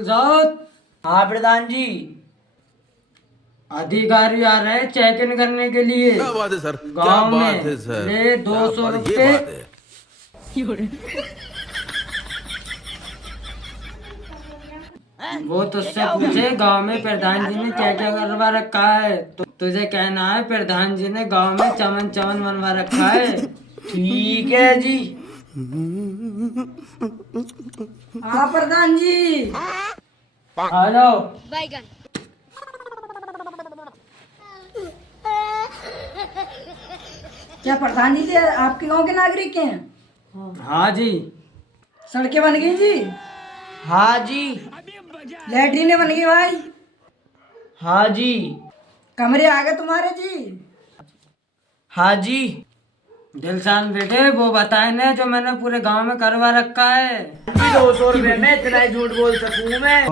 साहब, हाँ प्रधान जी। अधिकारी आ रहे हैं चेक इन करने के लिए। क्या बात है सर, क्या गांव बात में है सर, ले क्या 200 बात, ये रुपये। बात है। वो तुझसे पूछे गांव में प्रधान जी ने क्या क्या करवा रखा है, तो तुझे कहना है प्रधान जी ने गांव में चमन चमन बनवा रखा है। ठीक है जी। हाँ प्रधान जी। आ जाओ। क्या प्रधान जी से आपके गांव के नागरिक हैं? हाँ जी। सड़कें बन गई जी। हाँ जी। लैट्रिने बन गई भाई। हाँ जी। कमरे आ गए तुम्हारे जी। हाँ जी। दिलशान बेटे वो बताए ना जो मैंने पूरे गांव में करवा रखा है। 200 रुपये में इतना ही झूठ बोल सकूं मैं?